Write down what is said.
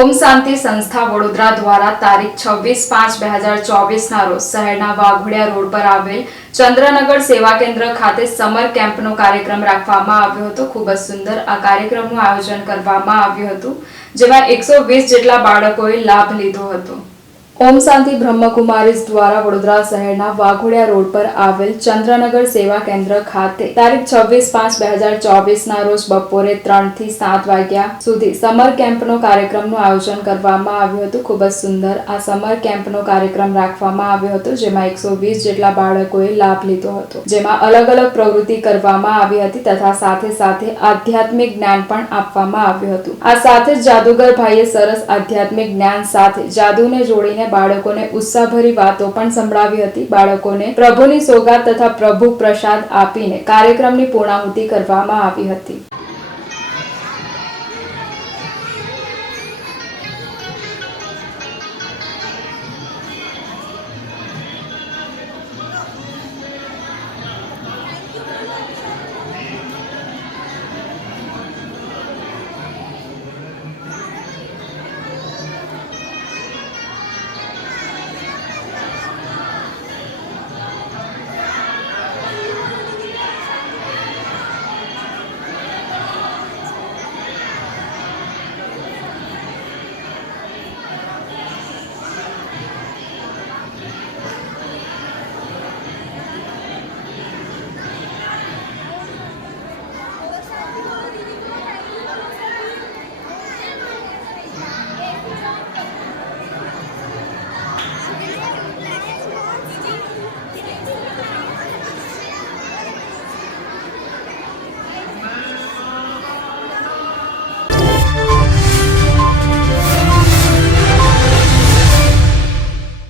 ઓમ શાંતિ સંસ્થા વડોદરા દ્વારા તારીખ 26/5/2024 રોજ શહેરના વાઘોડિયા રોડ પર આવેલ ચંદ્રનગર સેવા કેન્દ્ર ખાતે સમર કેમ્પનો કાર્યક્રમ રાખવામાં આવ્યો હતો। ખૂબ જ સુંદર આ કાર્યક્રમનું આયોજન કરવામાં આવ્યું હતું, જેમાં 120 જેટલા બાળકોએ લાભ લીધો હતો। ઓમ શાંતિ બ્રહ્મકુમારીઝ દ્વારા વડોદરા શહેરના વાઘોડિયા રોડ પર આવેલ ચંદ્રનગર સેવા કેન્દ્ર ખાતે તારીખ 26/5/2024 રોજ બપોરે 3 થી 7 વાગ્યા સુધી સમર કેમ્પનો કાર્યક્રમનું આયોજન કરવામાં આવ્યું હતું। ખૂબ જ સુંદર આ સમર કેમ્પનો કાર્યક્રમ રાખવામાં આવ્યો હતો, જેમાં 120 જેટલા બાળકોએ લાભ લીધો હતો, જેમાં અલગ અલગ પ્રવૃત્તિ કરવામાં આવી હતી તથા સાથે સાથે આધ્યાત્મિક જ્ઞાન પણ આપવામાં આવ્યું હતું। આ સાથે જ જાદુગર ભાઈએ સરસ આધ્યાત્મિક જ્ઞાન સાથે જાદુને જોડીને બાળકોને ઉત્સાહભરી વાતો પણ સંભળાવી હતી। બાળકોને પ્રભુની સોગાદ તથા પ્રભુ પ્રસાદ આપીને કાર્યક્રમની પૂર્ણાહુતિ કરવામાં આવી હતી।